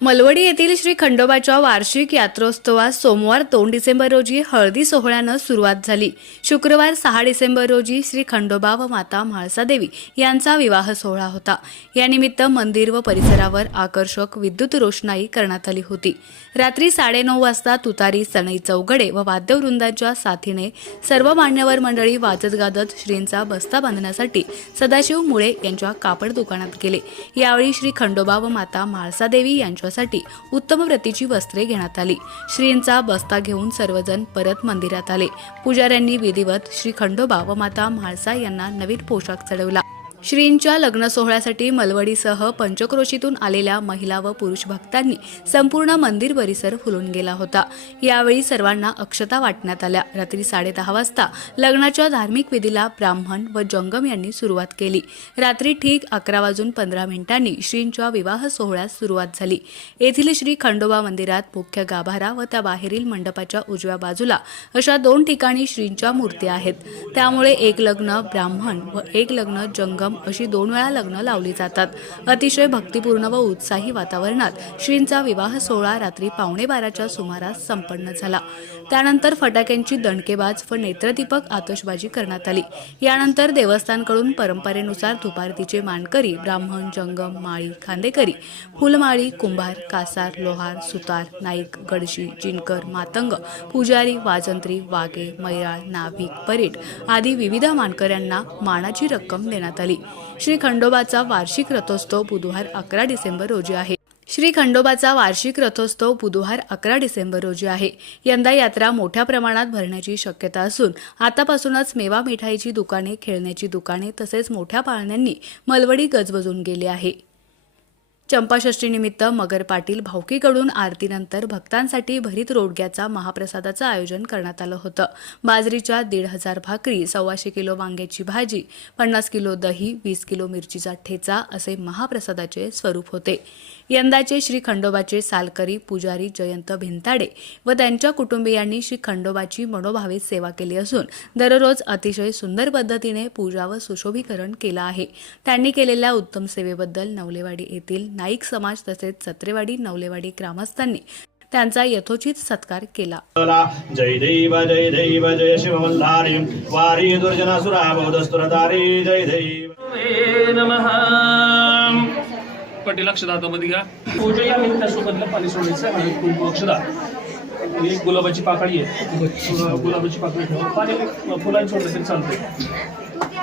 मलवडी येथील श्री खंडोबाच्या वार्षिक यात्रोत्सवास सोमवार दोन डिसेंबर रोजी हळदी सोहळ्यानं सुरुवात झाली. शुक्रवार सहा डिसेंबर रोजी श्री खंडोबा व माता म्हाळसादेवी यांचा विवाह सोहळा होता. यानिमित्त मंदिर व परिसरावर आकर्षक विद्युत रोषणाई करण्यात आली होती. रात्री साडेनऊ वाजता तुतारी सनई चौघडे व वाद्यवृंदांच्या साथीने सर्व मान्यवर मंडळी वाजत गाजत श्रींचा बस्ता बांधण्यासाठी सदाशिव मुळे यांच्या कापड दुकानात गेले. यावेळी श्री खंडोबा व माता म्हाळसादेवी यांच्या यांच्यासाठी उत्तम प्रतीची वस्त्रे घेण्यात आली. श्रींचा बस्ता घेऊन सर्वजण परत मंदिरात आले. पुजाऱ्यांनी विधिवत श्री खंडोबा व माता म्हाळसा यांना नवीन पोशाख चढवला. श्रींच्या लग्न सोहळ्यासाठी मलवडीसह पंचक्रोशीतून आलेल्या महिला व पुरुष भक्तांनी संपूर्ण मंदिर परिसर फुलून गेला होता. यावेळी सर्वांना अक्षता वाटण्यात आल्या. रात्री साडेदहा वाजता लग्नाच्या धार्मिक विधीला ब्राह्मण व जंगम यांनी सुरुवात केली. रात्री ठीक अकरा वाजून पंधरा मिनिटांनी श्रींच्या विवाह सोहळ्यास सुरुवात झाली. येथील श्री खंडोबा मंदिरात मुख्य गाभारा व त्या बाहेरील मंडपाच्या उजव्या बाजूला अशा दोन ठिकाणी श्रींच्या मूर्ती आहेत. त्यामुळे एक लग्न ब्राह्मण व एक लग्न जंगम अशी दोन वेळा लग्न लावली जातात. अतिशय भक्तिपूर्ण व उत्साही वातावरणात श्रींचा विवाह सोहळा रात्री पावणे बाराच्या सुमारास संपन्न झाला. त्यानंतर फटाक्यांची दणकेबाज व नेत्रदीपक आतषबाजी करण्यात आली. यानंतर देवस्थानकडून परंपरेनुसार धुपारतीचे मानकरी ब्राह्मण जंगम माळी खांदेकरी फुलमाळी कुंभार कासार लोहार सुतार नाईक गडशी जिनकर मातंग पुजारी वाजंत्री वाघे मैराळ नाभिक परेट आदी विविध मानकऱ्यांना मानाची रक्कम देण्यात आली. श्री खंडोबाचा वार्षिक रथोत्सव बुधवार अकरा डिसेंबर रोजी आहे. श्री खंडोबाचा वार्षिक रथोत्सव बुधवार अकरा डिसेंबर रोजी आहे. यंदा यात्रा मोठ्या प्रमाणात भरण्याची शक्यता असून आतापासूनच मेवा मिठाईची दुकाने खेळण्याची दुकाने तसेच मोठ्या पाळण्यांनी मलवडी गजबजून गेले आहे. चंपाषष्ठीनिमित्त मगर पाटील भावकीकडून आरतीनंतर भक्तांसाठी भरीत रोडग्याचा महाप्रसादाचं आयोजन करण्यात आलं होतं. बाजरीच्या दीड हजार भाकरी सव्वाशे किलो वांग्याची भाजी पन्नास किलो दही वीस किलो मिरचीचा ठेचा असे महाप्रसादाचे स्वरूप होते. यंदाचे श्री खंडोबाचे सालकरी पुजारी जयंत भिंताडे व त्यांच्या कुटुंबियांनी श्री खंडोबाची मनोभावे सेवा केली असून दररोज अतिशय सुंदर पद्धतीने पूजा व सुशोभीकरण केलं आहे. त्यांनी केलेल्या उत्तम सेवेबद्दल नवलेवाडी येथील नाईक समाज तसेच सत्रेवाडी नवलेवाडी ग्रामस्थांनी त्यांचा यथोचित सत्कार केला. जय देव जय देव जय शिवमल्लारी वारी दुर्जनासुराबोधस्तुरधारी जय देव. वे नमः पटी लक्ष दातामध्ये घ्या. पूजा या मिनिटा सोबतला पाणी सोडायचं आणि कुंकू लक्ष दा आणि एक गुलाबाची पाकळी आहे. गुलाबाची पाकळी ठेवा पाणी फुलांनी सोडलं तरी चालतंय.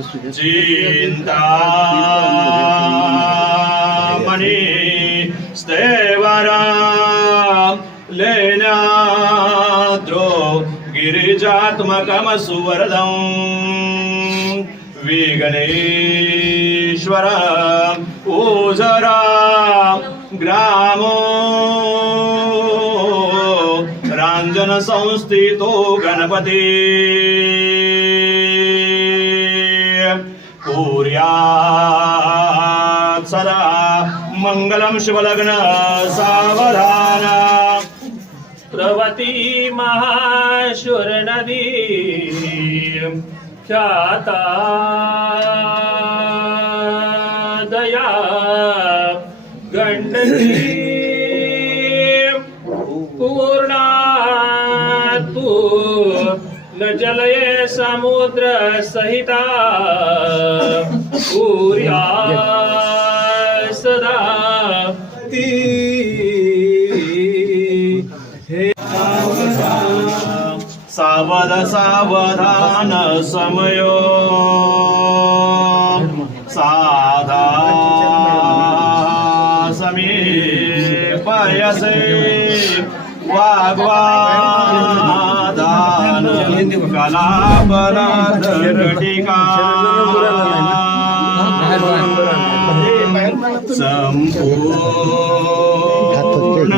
चिंतामणी स्थेवरा लेनाद्रो गिरिजात्मकम सुवरदं विघ्नेश्वर ओझरा ग्रामो रांजन संस्थितो गणपती। कुर्यात् सदा मङ्गलं शिवलग्न सावधान. प्रवती महाशुर नदी ख्याता. दया. गंडकी न समुद्र सहिता पूर्या सदा ती। सावध सावधान समयो। साधा समी पर्यसे कलापराध संपूर्ण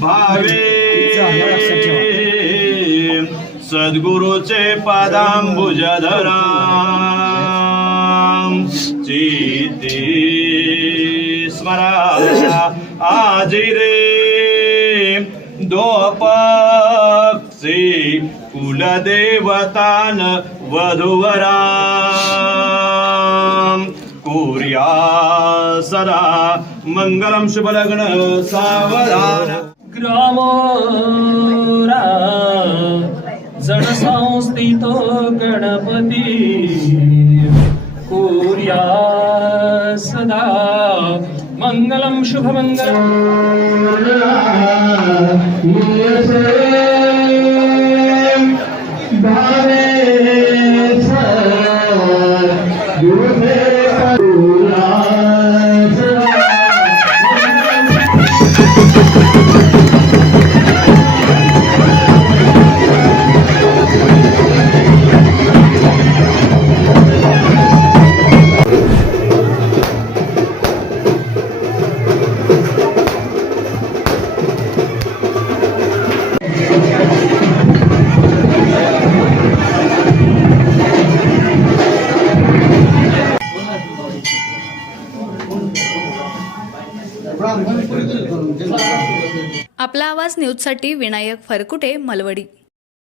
भावे सद्गुरुचे पादांबुज धरा चिती स्मरा आजी कुलदेवतान वधुवरा कुर्या सदा मंगलम शुभलग्न सावधान। ग्रामोरा जण संस्थितो गणपती। कुर्या सदा मंगलम शुभमंगलम आपला आवाज न्यूजसाठी विनायक फरकुटे मलवडी.